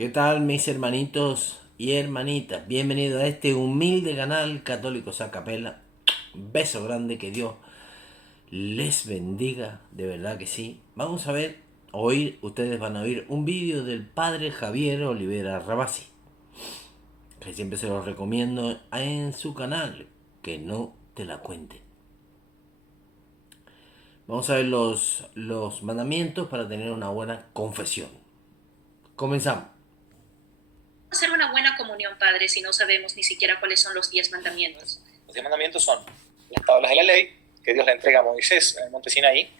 ¿Qué tal mis hermanitos y hermanitas? Bienvenidos a este humilde canal Católicos a Capela. Beso grande, que Dios les bendiga, de verdad que sí. Vamos a ver, ustedes van a oír un vídeo del padre Javier Olivera Rabasi, que siempre se los recomiendo en su canal, que no te la cuente. Vamos a ver los mandamientos para tener una buena confesión. Comenzamos. Hacer una buena comunión, Padre, si no sabemos ni siquiera cuáles son los 10 mandamientos? Los 10 mandamientos son las tablas de la ley que Dios le entrega a Moisés en el monte Sinaí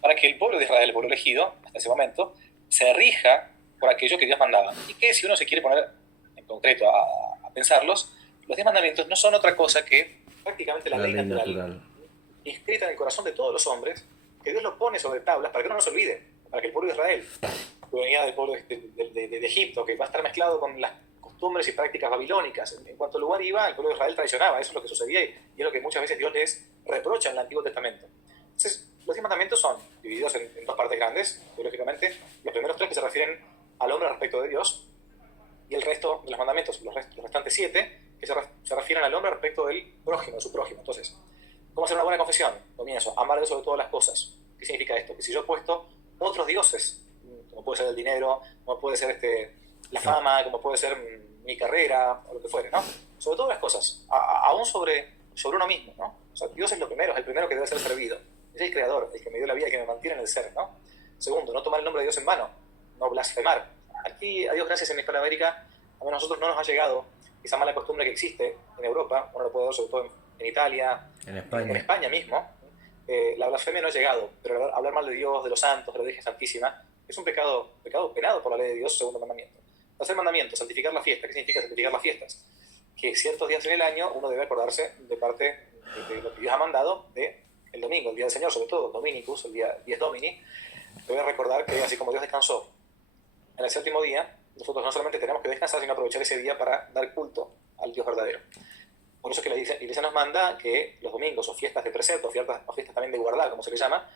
para que el pueblo de Israel, el pueblo elegido, hasta ese momento, se rija por aquello que Dios mandaba. Y que si uno se quiere poner en concreto a pensarlos, los 10 mandamientos no son otra cosa que prácticamente la ley natural inscrita en el corazón de todos los hombres, que Dios lo pone sobre tablas para que uno no se olvide, para que el pueblo de Israel, que venía del pueblo de Egipto, que va a estar mezclado con las costumbres y prácticas babilónicas. En cuanto lugar iba, el pueblo de Israel traicionaba. Eso es lo que sucedía y es lo que muchas veces Dios les reprocha en el Antiguo Testamento. Entonces, los 10 mandamientos son divididos en dos partes grandes, teológicamente. Los primeros tres que se refieren al hombre respecto de Dios, y el resto de los mandamientos, los restantes 7, que se refieren al hombre respecto del prójimo, de su prójimo. Entonces, ¿cómo hacer una buena confesión? Comienzo, amar a Dios sobre todas las cosas. ¿Qué significa esto? Que si yo he puesto otros dioses, como puede ser el dinero, como puede ser la fama, como puede ser mi carrera, o lo que fuere, ¿no? Sobre todas las cosas, aún sobre uno mismo, ¿no? O sea, Dios es lo primero, es el primero que debe ser servido. Es el creador, el que me dio la vida, el que me mantiene en el ser, ¿no? Segundo, no tomar el nombre de Dios en vano, no blasfemar. Aquí, a Dios gracias, en Hispanoamérica, a nosotros no nos ha llegado esa mala costumbre que existe en Europa. Uno lo puede ver sobre todo en Italia, en España mismo. La blasfemia no ha llegado, pero hablar mal de Dios, de los santos, de la Virgen Santísima, es un pecado penado por la ley de Dios, segundo mandamiento. Tercer mandamiento, santificar la fiesta. ¿Qué significa santificar las fiestas? Que ciertos días en el año uno debe acordarse de parte de lo que Dios ha mandado, de el domingo, el día del Señor, sobre todo, Dominicus, el día 10 Domini. Debe recordar que así como Dios descansó en el séptimo día, nosotros no solamente tenemos que descansar, sino aprovechar ese día para dar culto al Dios verdadero. Por eso es que la Iglesia nos manda que los domingos, o fiestas de precepto, o fiestas también de guardar, como se le llama,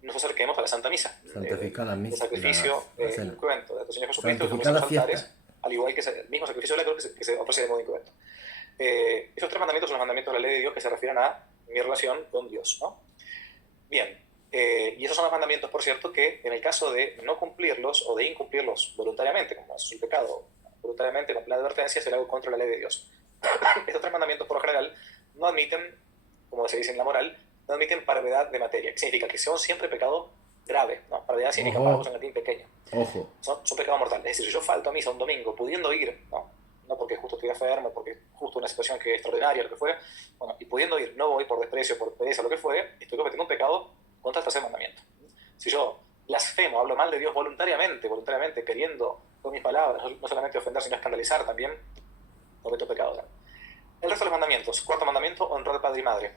nos acerquemos a la Santa Misa, Santificar la misa, el sacrificio incruento de nuestro Señor Jesucristo, que santificar los la altares, fiesta. al igual que el mismo sacrificio de la cruz que se ofrece de modo incruento. Esos 3 mandamientos son los mandamientos de la ley de Dios que se refieren a mi relación con Dios, ¿no? Bien, y esos son los mandamientos, por cierto, que en el caso de no cumplirlos o de incumplirlos voluntariamente, como es un pecado, voluntariamente, con plena advertencia, será algo contra la ley de Dios. Estos 3 mandamientos, por lo general, no admiten, como se dice en la moral, no admiten parvedad de materia. ¿Qué significa? Que son siempre pecado grave, ¿no? Parvedad significa parvus en latín pequeño. Ojo. Son pecado mortal. Es decir, si yo falto a misa un domingo pudiendo ir, no porque justo estoy enfermo, porque justo una situación que es extraordinaria, lo que fuera, bueno, y pudiendo ir, no voy por desprecio, por pereza, lo que fuere, estoy cometiendo un pecado contra el tercer mandamiento. Si yo blasfemo, hablo mal de Dios voluntariamente, queriendo con mis palabras, no solamente ofender, sino escandalizar también, cometo pecado grave. El resto de los mandamientos. Cuarto mandamiento, honrar al padre y madre.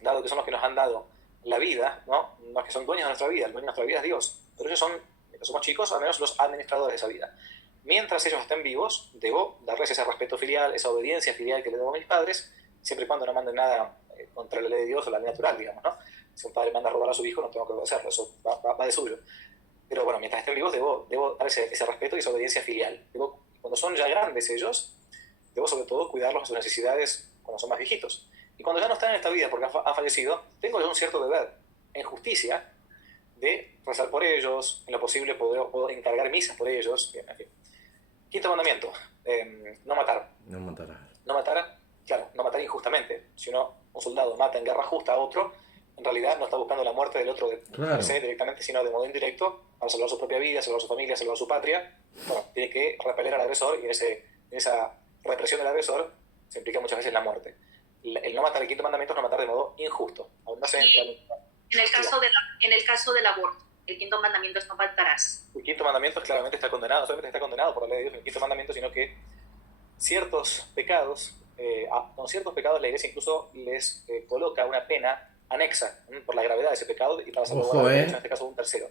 Dado que son los que nos han dado la vida, ¿no? Los que son dueños de nuestra vida, el dueño de nuestra vida es Dios. Pero ellos son, mientras somos chicos, al menos los administradores de esa vida. Mientras ellos estén vivos, debo darles ese respeto filial, esa obediencia filial que le debo a mis padres, siempre y cuando no manden nada contra la ley de Dios o la ley natural, digamos, ¿no? Si un padre manda a robar a su hijo, no tengo que obedecerlo, eso va de suyo. Pero bueno, mientras estén vivos, debo dar ese respeto y esa obediencia filial. Cuando son ya grandes ellos, debo sobre todo cuidarlos de sus necesidades cuando son más viejitos. Y cuando ya no están en esta vida porque han fallecido, tengo yo un cierto deber, en justicia, de rezar por ellos, en lo posible puedo encargar misas por ellos, bien, en fin. Quinto mandamiento, no matar. No matarás. No matar, claro, no matar injustamente. Si un soldado mata en guerra justa a otro, en realidad no está buscando la muerte del otro directamente, sino de modo indirecto, para salvar su propia vida, salvar su familia, salvar su patria. Bueno, tiene que repeler al agresor y en esa represión del agresor se implica muchas veces la muerte. El no matar, el quinto mandamiento es no matar de modo injusto. En el caso del aborto, el quinto mandamiento es no matarás. El quinto mandamiento claramente está condenado, no solamente está condenado por la ley de Dios, el quinto mandamiento, sino que ciertos pecados, con ciertos pecados la Iglesia incluso les coloca una pena anexa por la gravedad de ese pecado y para salvaguardar en este caso un tercero.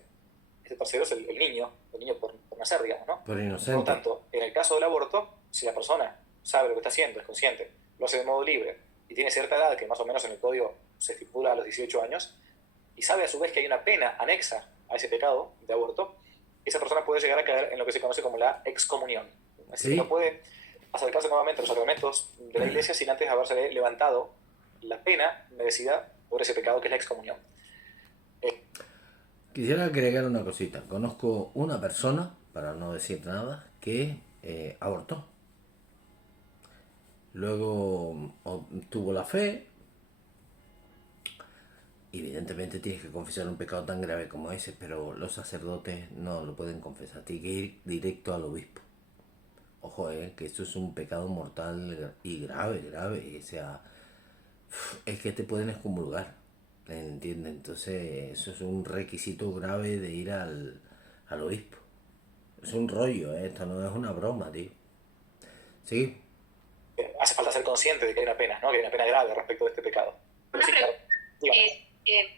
Este tercero es el niño por nacer, digamos, ¿no? Por inocente. Por lo tanto, en el caso del aborto, si la persona sabe lo que está haciendo, es consciente, lo hace de modo libre y tiene cierta edad, que más o menos en el código se estipula a los 18 años, y sabe a su vez que hay una pena anexa a ese pecado de aborto, esa persona puede llegar a caer en lo que se conoce como la excomunión. Así que no puede acercarse nuevamente a los sacramentos de la iglesia sin antes haberse levantado la pena merecida por ese pecado que es la excomunión. Quisiera agregar una cosita. Conozco una persona, para no decir nada, que abortó. Luego tuvo la fe. Evidentemente tienes que confesar un pecado tan grave como ese, pero los sacerdotes no lo pueden confesar. Tienes que ir directo al obispo. Ojo, que esto es un pecado mortal y grave, grave. O sea, es que te pueden excomulgar. ¿Entiendes? Entonces, eso es un requisito grave de ir al obispo. Es un rollo, esto no es una broma, tío. Sí. Hace falta ser consciente de que hay una pena, ¿no? Que hay una pena grave respecto de este pecado. Una pregunta.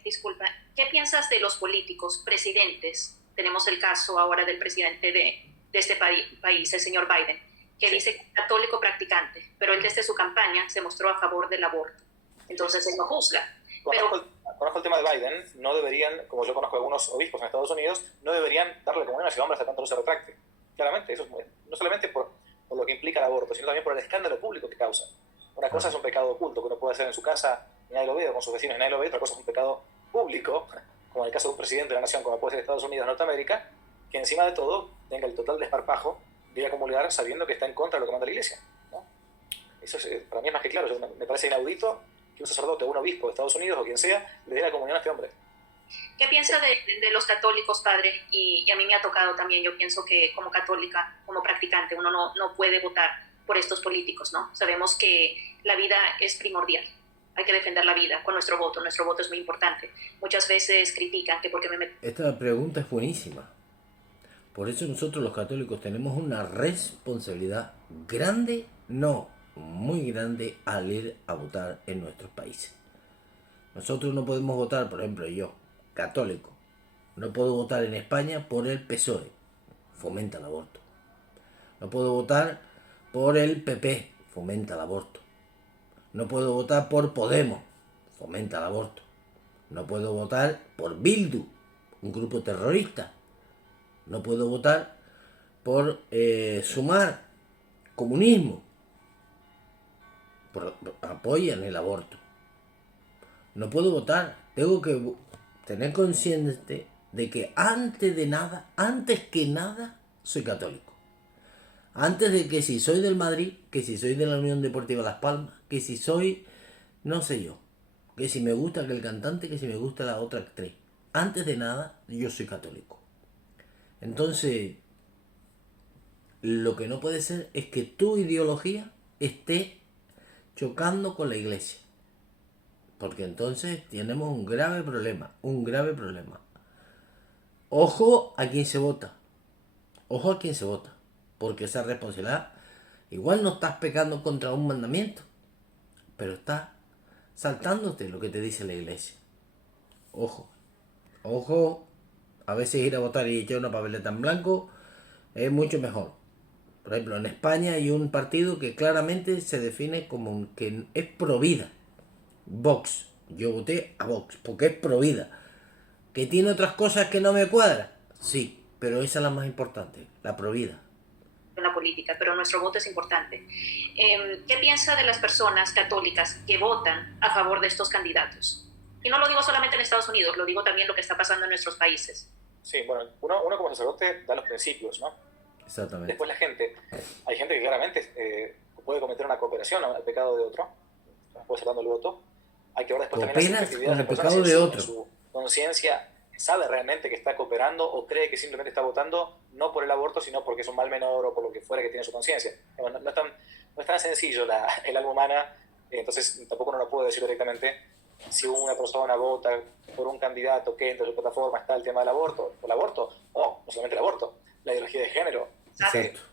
Disculpa, ¿qué piensas de los políticos, presidentes? Tenemos el caso ahora del presidente de este país, el señor Biden, que dice que es católico practicante, pero él desde su campaña se mostró a favor del aborto. Entonces él no juzga. Conozco el tema de Biden, no deberían, como yo conozco a algunos obispos en Estados Unidos, no deberían darle comunión a ese hombre hasta tanto no se retracte. Claramente, eso es no solamente por lo que implica el aborto, sino también por el escándalo público que causa. Una cosa es un pecado oculto que uno puede hacer en su casa y nadie lo ve, o con sus vecinos y nadie lo ve, otra cosa es un pecado público, como en el caso de un presidente de la nación, como puede ser Estados Unidos de Norteamérica, que encima de todo tenga el total desparpajo de ir a comulgar sabiendo que está en contra de lo que manda la iglesia, ¿no? Eso para mí es más que claro. Me parece inaudito que un sacerdote o un obispo de Estados Unidos o quien sea le dé la comunión a este hombre. ¿Qué piensa de los católicos, padre? Y a mí me ha tocado también. Yo pienso que como católica, como practicante, uno no puede votar por estos políticos, ¿no? Sabemos que la vida es primordial. Hay que defender la vida con nuestro voto. Nuestro voto es muy importante. Muchas veces critican que porque Esta pregunta es buenísima. Por eso nosotros los católicos tenemos una responsabilidad grande, no muy grande, al ir a votar en nuestros países. Nosotros no podemos votar, por ejemplo, yo, católico, no puedo votar en España por el PSOE, fomenta el aborto. No puedo votar por el PP, fomenta el aborto. No puedo votar por Podemos, fomenta el aborto. No puedo votar por Bildu, un grupo terrorista. No puedo votar por Sumar, comunismo, apoyan el aborto. No puedo votar, tengo que tener consciente de que antes que nada, soy católico. Antes de que si soy del Madrid, que si soy de la Unión Deportiva Las Palmas, que si soy, no sé yo, que si me gusta aquel cantante, que si me gusta la otra actriz. Antes de nada, yo soy católico. Entonces, lo que no puede ser es que tu ideología esté chocando con la iglesia. Porque entonces tenemos un grave problema. Ojo a quien se vota. Ojo a quien se vota. Porque esa responsabilidad, igual no estás pecando contra un mandamiento, pero estás saltándote lo que te dice la iglesia. Ojo. Ojo. A veces ir a votar y echar una papeleta en blanco es mucho mejor. Por ejemplo, en España hay un partido que claramente se define como que es pro vida. Vox. Yo voté a Vox porque es pro vida. ¿Que tiene otras cosas que no me cuadran? Sí, pero esa es la más importante, la pro vida. En la política, pero nuestro voto es importante. ¿Qué piensa de las personas católicas que votan a favor de estos candidatos? Y no lo digo solamente en Estados Unidos, lo digo también lo que está pasando en nuestros países. Sí, bueno, uno como sacerdote da los principios, ¿no? Exactamente. Después hay gente que claramente puede cometer una cooperación al pecado de otro, puede ser dando el voto. Hay que ver después también las con el pecado de otro. Su conciencia sabe realmente que está cooperando o cree que simplemente está votando no por el aborto, sino porque es un mal menor o por lo que fuera que tiene su conciencia. No es tan sencillo el alma humana, entonces tampoco uno puede decir directamente si una persona vota por un candidato que entre su plataforma está el tema del aborto, o el aborto, no solamente el aborto, la ideología de género,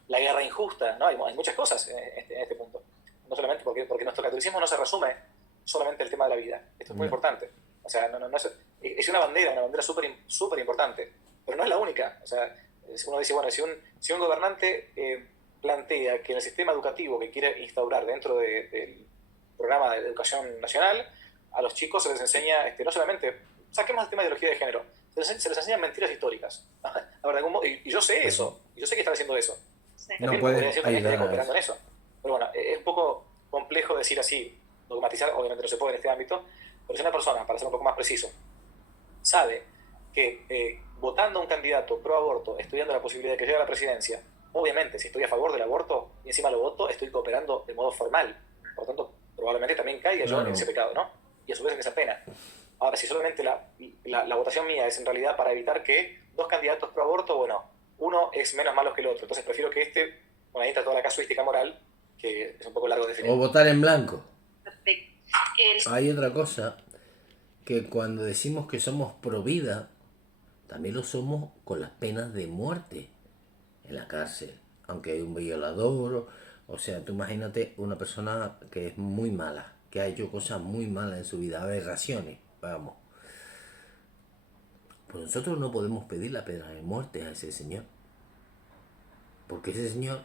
la guerra injusta, ¿no? Hay muchas cosas en este punto. No solamente porque nuestro catolicismo no se resume solamente el tema de la vida. Esto es muy importante. O sea, es una bandera súper importante, pero no es la única. O sea, uno dice, bueno, si un gobernante plantea que en el sistema educativo que quiere instaurar dentro del programa de educación nacional, a los chicos se les enseña no solamente saquemos el tema de ideología de género. Se les enseñan mentiras históricas. La verdad, y yo sé eso, y yo sé que están haciendo eso. Sí. No También puede podría decir también que ayudar estoy a cooperando en eso. eso. Pero bueno, es un poco complejo decir así, dogmatizar, obviamente no se puede en este ámbito, pero si una persona, para ser un poco más preciso, sabe que votando a un candidato pro aborto, estudiando la posibilidad de que llegue a la presidencia, obviamente si estoy a favor del aborto y encima lo voto, estoy cooperando de modo formal. Por lo tanto, probablemente también caiga yo en ese pecado, ¿no? Y a su vez en esa pena. Ahora, si solamente la votación mía es en realidad para evitar que dos candidatos pro aborto, bueno, uno es menos malo que el otro, entonces prefiero que bueno, ahí está toda la casuística moral, que es un poco largo de definir. O votar en blanco. Perfecto. Hay otra cosa, que cuando decimos que somos pro vida, también lo somos con las penas de muerte en la cárcel. Aunque hay un violador, o sea, tú imagínate una persona que es muy mala, que ha hecho cosas muy malas en su vida, aberraciones, vamos. Pues nosotros no podemos pedir la pena de muerte a ese señor. Porque ese señor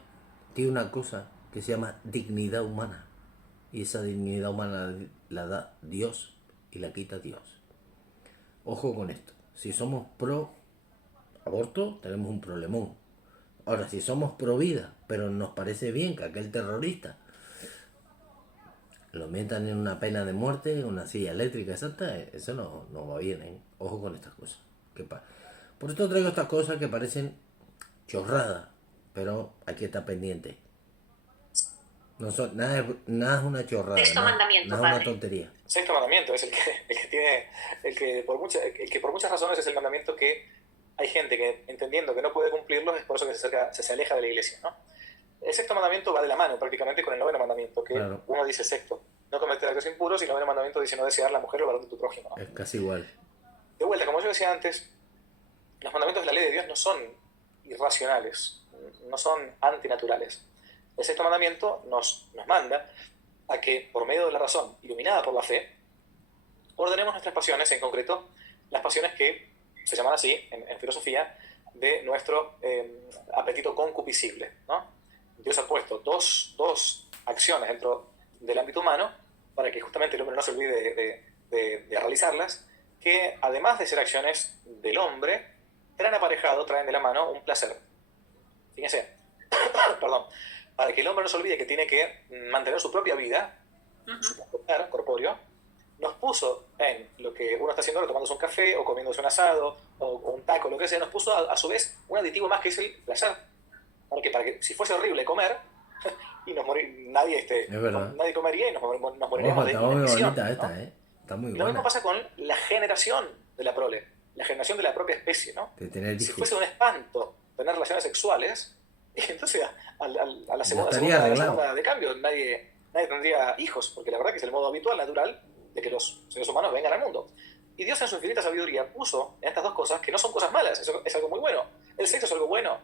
tiene una cosa que se llama dignidad humana. Y esa dignidad humana la da Dios y la quita Dios. Ojo con esto. Si somos pro aborto, tenemos un problemón. Ahora, si somos pro vida, pero nos parece bien que aquel terrorista lo metan en una pena de muerte, en una silla eléctrica exacta, eso no va bien, ¿eh? Ojo con estas cosas. Por esto traigo estas cosas que parecen chorradas, pero hay que estar pendiente. Nada es una chorrada, Sexto mandamiento, nada es una padre. tontería. Sexto mandamiento es el que por muchas razones es el mandamiento que hay gente que, entendiendo que no puede cumplirlo, es por eso que se aleja de la iglesia, ¿no? El sexto mandamiento va de la mano prácticamente con el noveno mandamiento, que Claro. uno dice sexto, no cometer actos impuros, y el noveno mandamiento dice no desear la mujer o el varón de tu prójimo, ¿no? Es casi igual. De vuelta, como yo decía antes, los mandamientos de la ley de Dios no son irracionales, no son antinaturales. El sexto mandamiento nos manda a que, por medio de la razón, iluminada por la fe, ordenemos nuestras pasiones, en concreto, las pasiones que se llaman así, en filosofía, de nuestro apetito concupiscible, ¿no? Dios ha puesto dos acciones dentro del ámbito humano para que justamente el hombre no se olvide de realizarlas, que además de ser acciones del hombre, traen de la mano un placer. Fíjense, perdón, para que el hombre no se olvide que tiene que mantener su propia vida, su poder corpóreo, nos puso en lo que uno está haciendo ahora, tomándose un café o comiéndose un asado o un taco, lo que sea, nos puso a su vez un aditivo más que es el placer. Para que si fuese horrible comer y nadie comería y nos moriríamos de Está muy inanición, bonita esta, ¿no? ¿eh? Está muy Lo buena. mismo pasa con la generación de la prole, la generación de la propia especie, ¿no? De tener Si hijos. fuese un espanto tener relaciones sexuales, entonces a la estaría arreglado. segunda de cambio nadie tendría hijos, porque la verdad que es el modo habitual, natural, de que los seres humanos vengan al mundo. Y Dios en su infinita sabiduría puso en estas dos cosas, que no son cosas malas, eso es algo muy bueno. El sexo es algo bueno,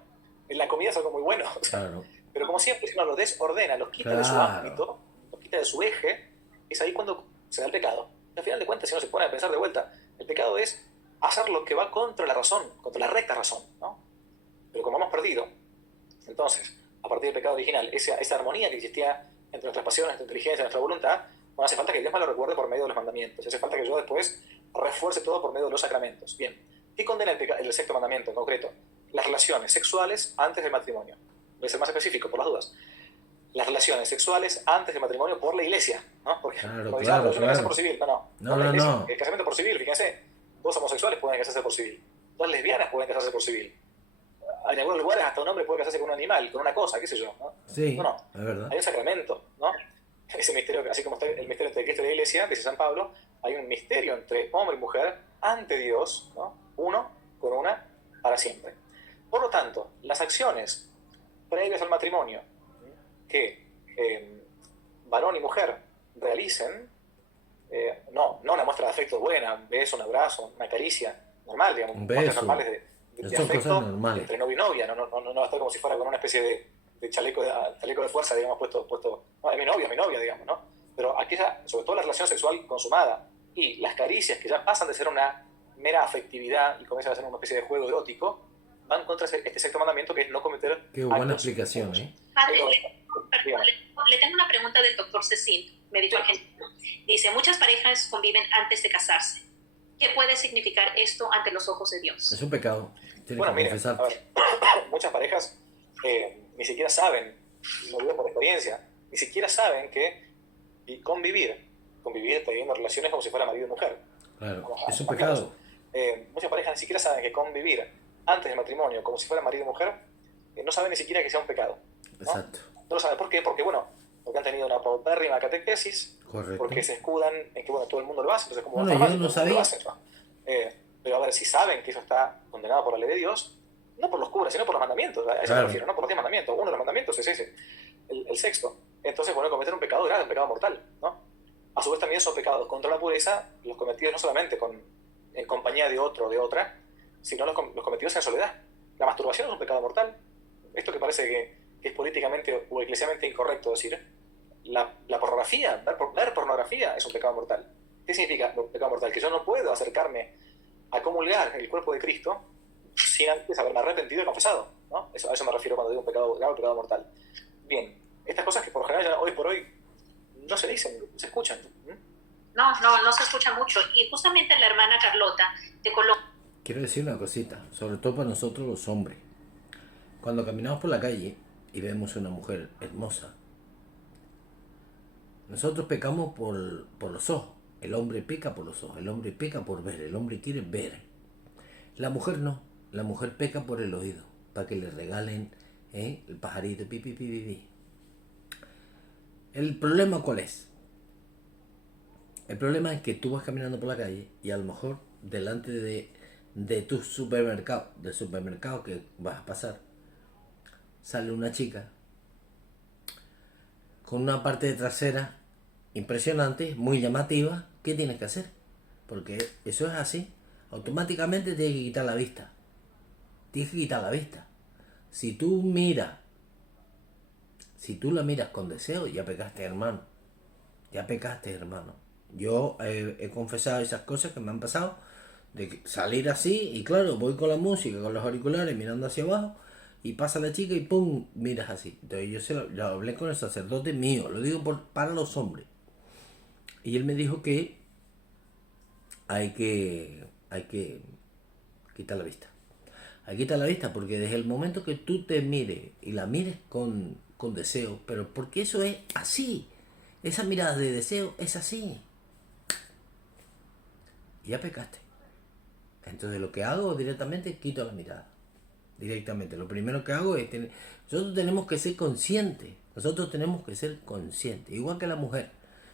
la comida es algo muy bueno. Claro. Pero como siempre, si uno lo desordena, los quita de su ámbito, los quita de su eje, es ahí cuando se da el pecado. Al final de cuentas, si uno se pone a pensar de vuelta, el pecado es hacer lo que va contra la razón, contra la recta razón, ¿no? Pero como hemos perdido, entonces, a partir del pecado original, esa armonía que existía entre nuestras pasiones, nuestra inteligencia, nuestra voluntad, bueno, hace falta que Dios me lo recuerde por medio de los mandamientos. Hace falta que yo después refuerce todo por medio de los sacramentos. Bien, ¿qué condena el sexto mandamiento en concreto? Las relaciones sexuales antes del matrimonio. Voy a ser más específico, por las dudas. Las relaciones sexuales antes del matrimonio por la iglesia, ¿no? Porque Claro, yo me claro. casé por civil. No, la iglesia. No. El casamiento por civil, fíjense. Dos homosexuales pueden casarse por civil. Dos lesbianas pueden casarse por civil. En algunos lugares hasta un hombre puede casarse con un animal, con una cosa, qué sé yo, ¿no? Sí, no. Es verdad. Hay un sacramento, ¿no? Ese misterio, así como está el misterio entre Cristo y la iglesia, dice San Pablo, hay un misterio entre hombre y mujer ante Dios, ¿no? Uno con una para siempre. Por lo tanto, las acciones previas al matrimonio que varón y mujer realicen, no una muestra de afecto buena, un beso, un abrazo, una caricia, normal, digamos, Un muestras beso. normales de Son afecto cosas normales. entre novio y novia, no va a estar como si fuera con una especie de chaleco de fuerza, digamos, puesto, no, es mi novia, digamos, ¿no? Pero aquella, sobre todo la relación sexual consumada y las caricias que ya pasan de ser una mera afectividad y comienzan a ser una especie de juego erótico, van contra este sexto mandamiento, que es no cometer Qué buena actos explicación, impuros. ¿eh? Padre, le tengo una pregunta del doctor Cecil, médico argentino. Dice, muchas parejas conviven antes de casarse. ¿Qué puede significar esto ante los ojos de Dios? Es un pecado. Tienes Bueno, que miren, confesarte. a ver, muchas parejas ni siquiera saben, lo digo por experiencia, ni siquiera saben que convivir teniendo relaciones como si fuera marido y mujer. Claro, Vamos a- es un más claros. pecado. Muchas parejas ni siquiera saben que convivir antes del matrimonio como si fuera marido y mujer, no saben ni siquiera que sea un pecado, ¿no? Exacto. No lo saben. ¿Por qué? Porque, bueno, porque han tenido una paupérrima catequesis, Correcto. porque se escudan en que, bueno, todo el mundo lo hace, entonces ¿cómo Bueno, va a estar yo mal no si todo el mundo lo hace, sabía. ¿no? Pero a ver, si saben que eso está condenado por la ley de Dios, no por los curas, sino por los mandamientos, a eso Claro. me refiero, no por los 10 mandamientos. Uno de los mandamientos es ese, el sexto. Entonces, bueno, cometer un pecado grave, un pecado mortal, ¿no? A su vez también son pecados contra la pureza, los cometidos no solamente en compañía de otro o de otra, sino los cometidos en soledad. La masturbación es un pecado mortal. Esto que parece que es políticamente o eclesialmente incorrecto decir, la pornografía, ver pornografía es un pecado mortal. ¿Qué significa pecado mortal? Que yo no puedo acercarme a comulgar el cuerpo de Cristo sin antes haberme arrepentido y confesado, ¿no? A eso me refiero cuando digo un pecado grave, pecado mortal. Bien, estas cosas que por lo general ya hoy por hoy no se dicen, se escuchan. No se escucha mucho. Y justamente la hermana Carlota de Colombia. Quiero decir una cosita, sobre todo para nosotros los hombres. Cuando caminamos por la calle y vemos una mujer hermosa, nosotros pecamos por los ojos. El hombre peca por los ojos, el hombre peca por ver, el hombre quiere ver. La mujer no, la mujer peca por el oído, para que le regalen el pajarito, pi, pi, pi, pi, pi. ¿El problema cuál es? El problema es que tú vas caminando por la calle y a lo mejor delante de tu supermercado, del supermercado que vas a pasar, sale una chica con una parte trasera impresionante, muy llamativa. ¿Qué tienes que hacer? Porque eso es así. Automáticamente tienes que quitar la vista. Tienes que quitar la vista. Si tú la miras con deseo, ya pecaste, hermano. Ya pecaste, hermano. Yo he confesado esas cosas que me han pasado, de salir así, y claro, voy con la música, con los auriculares, mirando hacia abajo, y pasa la chica y ¡pum! Miras así. Entonces yo lo hablé con el sacerdote mío, lo digo para los hombres. Y él me dijo que hay que quitar la vista. Hay que quitar la vista porque desde el momento que tú te mires y la mires con deseo, pero porque eso es así. Esa mirada de deseo es así. Y ya pecaste. Entonces lo que hago directamente es quito la mirada. Directamente. Lo primero que hago es nosotros tenemos que ser conscientes. Nosotros tenemos que ser conscientes. Igual que la mujer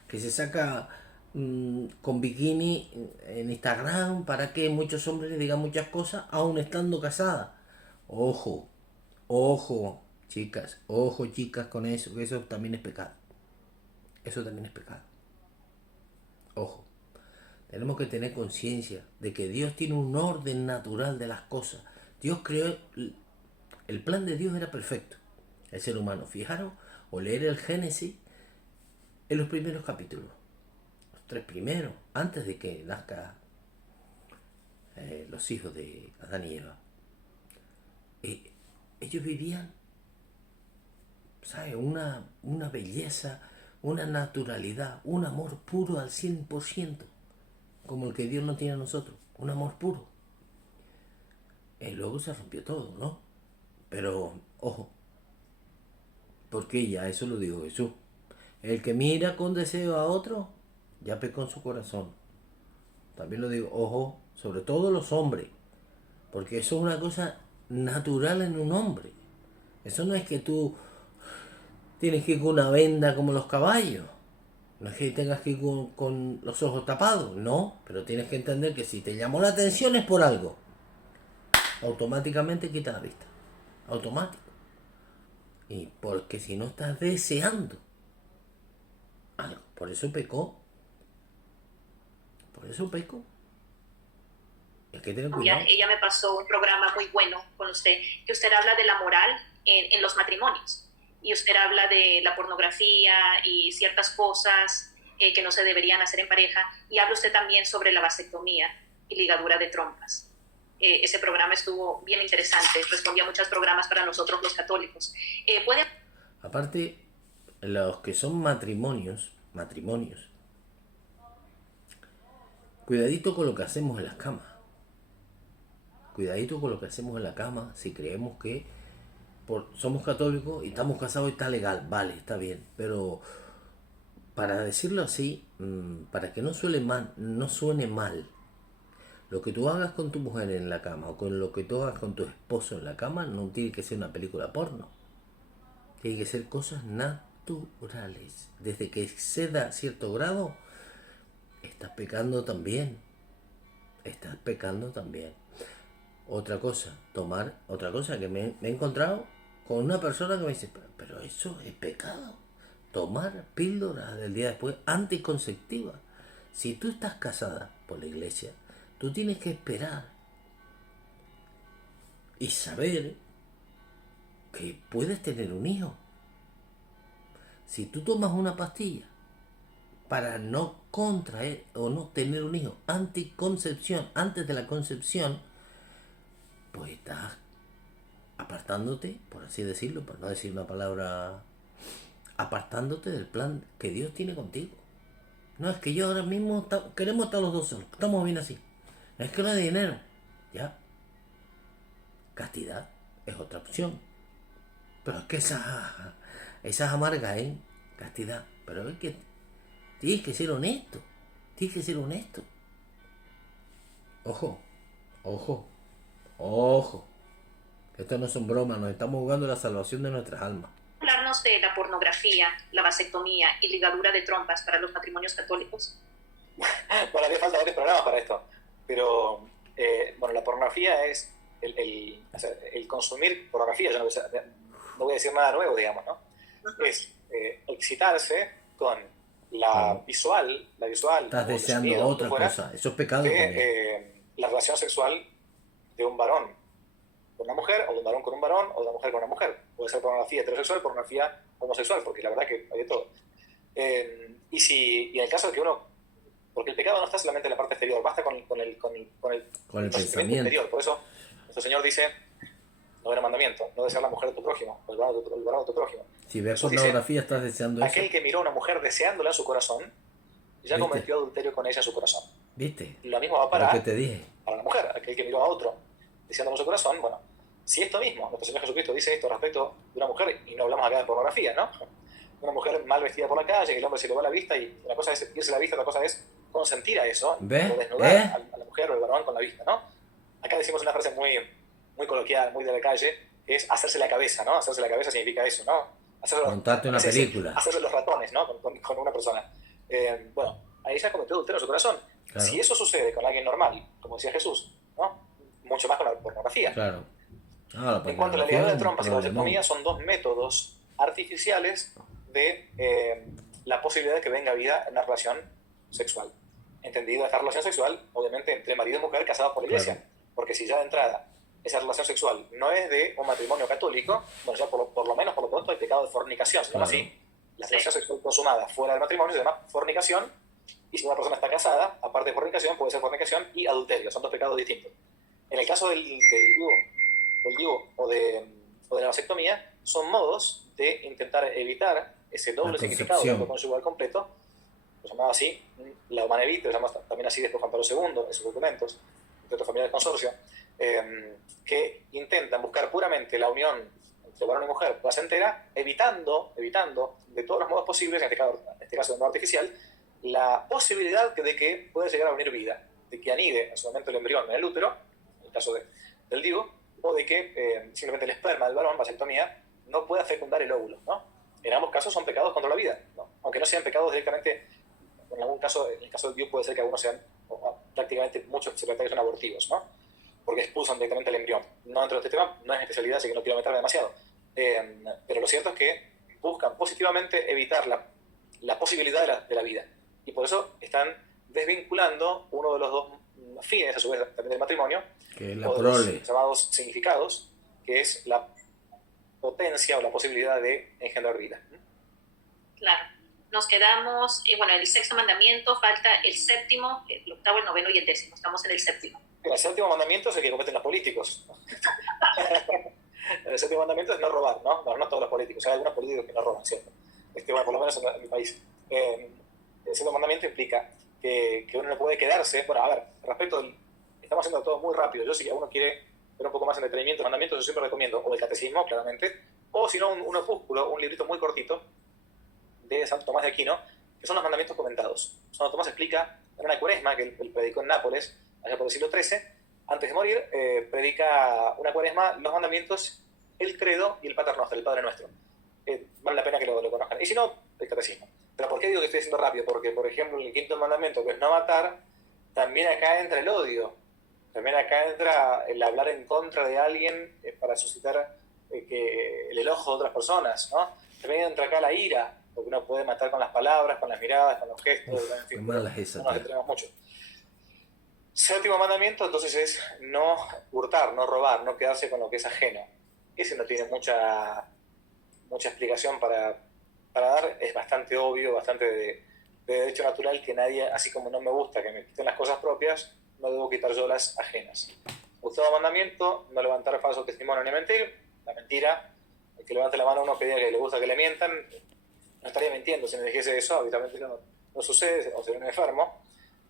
que se saca con bikini en Instagram para que muchos hombres le digan muchas cosas aún estando casada. Ojo, chicas con eso, que eso también es pecado. Eso también es pecado. Ojo, tenemos que tener conciencia de que Dios tiene un orden natural de las cosas. Dios creó, el plan de Dios era perfecto. El ser humano, fijaros, o leer el Génesis en los primeros capítulos. Los 3 primeros, antes de que nazcan los hijos de Adán y Eva. Ellos vivían, ¿sabes? Una belleza, una naturalidad, un amor puro al 100%, como el que Dios nos tiene a nosotros, un amor puro. Luego se rompió todo, ¿no? Pero, ojo, porque ya eso lo dijo Jesús. El que mira con deseo a otro, ya pecó en su corazón. También lo digo, ojo, sobre todo los hombres, porque eso es una cosa natural en un hombre. Eso no es que tú tienes que ir con una venda como los caballos. No es que tengas que ir con los ojos tapados, no, pero tienes que entender que si te llamó la atención es por algo. Automáticamente quita la vista. Automático. Y porque si no estás deseando algo, por eso pecó. Por eso pecó. Hay que tener cuidado. Ella me pasó un programa muy bueno con usted, que usted habla de la moral en los matrimonios. Y usted habla de la pornografía y ciertas cosas que no se deberían hacer en pareja. Y habla usted también sobre la vasectomía y ligadura de trompas. Ese programa estuvo bien interesante, respondía a muchos programas para nosotros los católicos. Aparte, los que son matrimonios, Cuidadito con lo que hacemos en las camas. Cuidadito con lo que hacemos en la cama si creemos que somos católicos y estamos casados y está legal. Vale, está bien. Pero para decirlo así, para que no suene mal, lo que tú hagas con tu mujer en la cama o con lo que tú hagas con tu esposo en la cama no tiene que ser una película porno. Tiene que ser cosas naturales. Desde que exceda cierto grado, estás pecando también. Estás pecando también. Otra cosa que me he encontrado con una persona que me dice, pero eso es pecado. Tomar píldoras del día después anticonceptivas. Si tú estás casada por la iglesia, tú tienes que esperar y saber que puedes tener un hijo. Si tú tomas una pastilla para no contraer o no tener un hijo, anticoncepción, antes de la concepción, pues estás apartándote, por así decirlo, por no decir una palabra, apartándote del plan que Dios tiene contigo. No, es que yo ahora mismo queremos estar los dos solos, estamos bien así. No es que no hay dinero, ya. Castidad es otra opción. Pero es que esas amargas, castidad. Pero es que tienes que ser honesto. Tienes que ser honesto. Ojo, ojo, ojo. Esto no son bromas, nos estamos jugando la salvación de nuestras almas. Hablarnos de la pornografía, la vasectomía y ligadura de trompas para los matrimonios católicos. Bueno, haría falta varios programas para esto, pero bueno, la pornografía es el consumir pornografía, yo no voy a decir nada nuevo, digamos, ¿no? Es excitarse con la visual. Estás deseando sonido, otra cosa, eso es pecado de la relación sexual de un varón con una mujer, o de un varón con un varón, o de una mujer con una mujer. Puede ser pornografía heterosexual, pornografía homosexual, porque la verdad que hay de todo. Y en el caso de que uno... Porque el pecado no está solamente en la parte exterior, basta con el pensamiento interior. Por eso nuestro Señor dice, noveno mandamiento, no desear la mujer de tu prójimo, o el varón de tu prójimo. Si ves pornografía estás deseando eso. Aquel que miró a una mujer deseándola en su corazón, ya cometió adulterio con ella en su corazón. ¿Viste? Lo mismo va para la mujer, aquel que miró a otro deseándolo en su corazón. Bueno, si esto mismo, nuestro Señor Jesucristo dice esto respecto de una mujer, y no hablamos acá de pornografía, ¿no? Una mujer mal vestida por la calle, que el hombre se le va la vista, y una cosa es irse la vista, otra cosa es consentir a eso, o desnudar a la mujer o al varón con la vista, ¿no? Acá decimos una frase muy, muy coloquial, muy de la calle, que es hacerse la cabeza, ¿no? Hacerse la cabeza significa eso, ¿no? Contarte una película. Hacerse los ratones, ¿no? Con una persona. Bueno, ahí ya cometió adulterio en su corazón. Claro. Si eso sucede con alguien normal, como decía Jesús, ¿no? Mucho más con la pornografía. Claro. En cuanto a la ligadura de trompas y la vasectomía, son dos métodos artificiales de la posibilidad de que venga vida en una relación sexual. Entendido esta relación sexual, obviamente, entre marido y mujer casados por la iglesia. Claro. Porque si ya de entrada esa relación sexual no es de un matrimonio católico, bueno, ya por lo menos, por lo pronto, hay pecado de fornicación. Se llama así. La relación sexual consumada fuera del matrimonio se llama fornicación. Y si una persona está casada, aparte de fornicación, puede ser fornicación y adulterio. Son dos pecados distintos. En el caso del DIU o de la vasectomía, son modos de intentar evitar ese doble significado del acto conyugal completo, lo llamaba así, la Humanevite, lo llamaba también así después Juan Pablo II, en sus documentos, entre otras familias del consorcio, que intentan buscar puramente la unión entre varón y mujer placentera, evitando de todos los modos posibles, en este caso de modo artificial, la posibilidad de que pueda llegar a unir vida, de que anide en su momento el embrión en el útero, en el caso del DIU, o de que simplemente el esperma del varón, vasectomía, no pueda fecundar el óvulo, ¿no? En ambos casos son pecados contra la vida, ¿no? Aunque no sean pecados directamente, en algún caso, en el caso del DIU puede ser que algunos sean, prácticamente muchos se son abortivos, ¿no? Porque expulsan directamente el embrión. No dentro de este tema, no es especialidad, así que no quiero meterme demasiado. Pero lo cierto es que buscan positivamente evitar la posibilidad de la vida. Y por eso están desvinculando uno de los dos fines, a su vez, también del matrimonio, que es la prole, llamados significados, que es la potencia o la posibilidad de engendrar vida. Claro. Nos quedamos, bueno, el sexto mandamiento, falta el séptimo, el octavo, el noveno y el décimo. Estamos en el séptimo. El séptimo mandamiento es el que cometen los políticos. El séptimo mandamiento es no robar, ¿no? Bueno, no todos los políticos, hay algunos políticos que no roban, ¿cierto? Bueno, por lo menos en mi país. El séptimo mandamiento implica que uno no puede quedarse. Bueno, a ver, respecto del, estamos haciendo todo muy rápido. Yo, si uno quiere ver un poco más en detenimiento, mandamientos, yo siempre recomiendo o el catecismo, claramente, o si no, un opúsculo, un librito muy cortito de Santo Tomás de Aquino, que son los mandamientos comentados. Santo Tomás explica en una cuaresma que él predicó en Nápoles, allá por el siglo XIII, antes de morir, predica una cuaresma, los mandamientos, el credo y el Pater Noster, el Padre Nuestro. Vale la pena que lo conozcan. Y si no, el catecismo. Pero ¿por qué digo que estoy haciendo rápido? Porque, por ejemplo, en el quinto mandamiento, que es no matar, también acá entra el odio. También acá entra el hablar en contra de alguien para suscitar el enojo de otras personas, ¿no? También entra acá la ira, porque uno puede matar con las palabras, con las miradas, con los gestos, en fin, no nos detenemos mucho. Séptimo mandamiento, entonces, es no hurtar, no robar, no quedarse con lo que es ajeno. Ese no tiene mucha explicación para dar, es bastante obvio, bastante de derecho natural que nadie, así como no me gusta que me quiten las cosas propias, no debo quitar yo las ajenas. Octavo mandamiento, no levantar falso testimonio ni mentir. La mentira, el que levante la mano a uno que diga que le gusta que le mientan, no estaría mintiendo. Si me dijese eso, habitualmente no sucede, o sería un enfermo.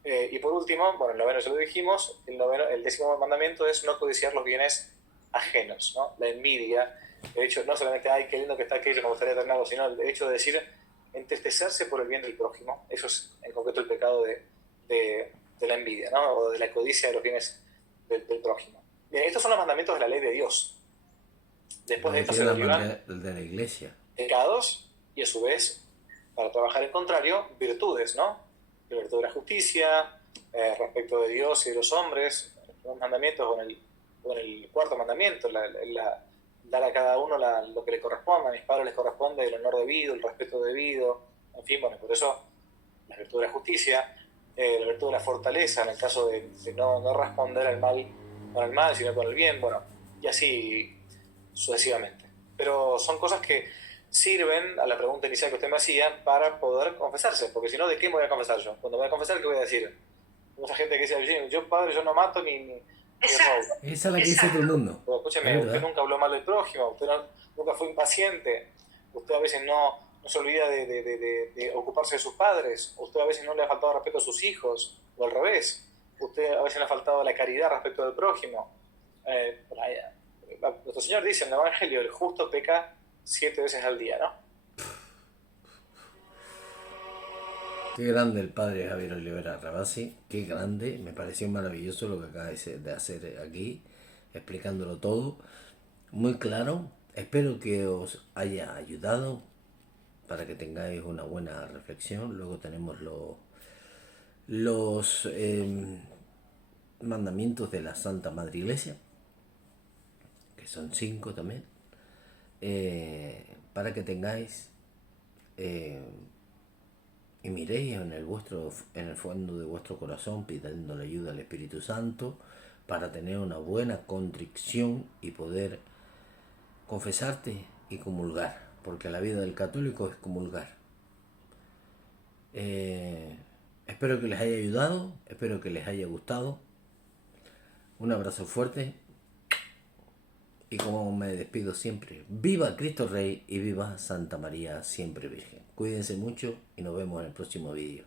Y por último, bueno, el noveno ya lo dijimos, el décimo mandamiento es no codiciar los bienes ajenos, ¿no? La envidia, de hecho, no solamente, ay, qué lindo que está aquello, me gustaría tenerlo, sino el hecho de decir, entristecerse por el bien del prójimo. Eso es en concreto el pecado de la envidia, ¿no? O de la codicia de los bienes del prójimo. Bien, estos son los mandamientos de la ley de Dios. Después de esto se derivan de la iglesia. Pecados y a su vez, para trabajar en contrario, virtudes, ¿no? La virtud de la justicia, respecto de Dios y de los hombres, los mandamientos o en el cuarto mandamiento, dar a cada uno lo que le corresponde. A mis padres les corresponde el honor debido, el respeto debido, en fin, bueno, por eso la virtud de la justicia, la virtud de la fortaleza, en el caso de no responder al mal con el mal, sino con el bien, bueno, y así sucesivamente. Pero son cosas que sirven a la pregunta inicial que usted me hacía para poder confesarse, porque si no, ¿de qué me voy a confesar yo? Cuando me voy a confesar, ¿qué voy a decir? Mucha gente que dice, yo padre, yo no mato ni robo. Esa es la que dice todo el mundo. Pero escúcheme, usted nunca habló mal del prójimo, usted nunca fue impaciente, usted a veces no se olvida de ocuparse de sus padres, usted a veces no le ha faltado respeto a sus hijos, o al revés, usted a veces le ha faltado la caridad respecto del prójimo. Nuestro Señor dice en el Evangelio, el justo peca 7 veces al día, ¿no? Qué grande el padre Javier Olivera Rabasi, qué grande, me pareció maravilloso lo que acaba de hacer aquí, explicándolo todo, muy claro. Espero que os haya ayudado para que tengáis una buena reflexión. Luego tenemos los mandamientos de la Santa Madre Iglesia, que son 5 también, para que tengáis y miréis en el fondo de vuestro corazón, pidiendo la ayuda al Espíritu Santo para tener una buena contrición y poder confesarte y comulgar, porque la vida del católico es comulgar. Espero que les haya ayudado, espero que les haya gustado. Un abrazo fuerte y como me despido siempre, viva Cristo Rey y viva Santa María siempre Virgen. Cuídense mucho y nos vemos en el próximo vídeo.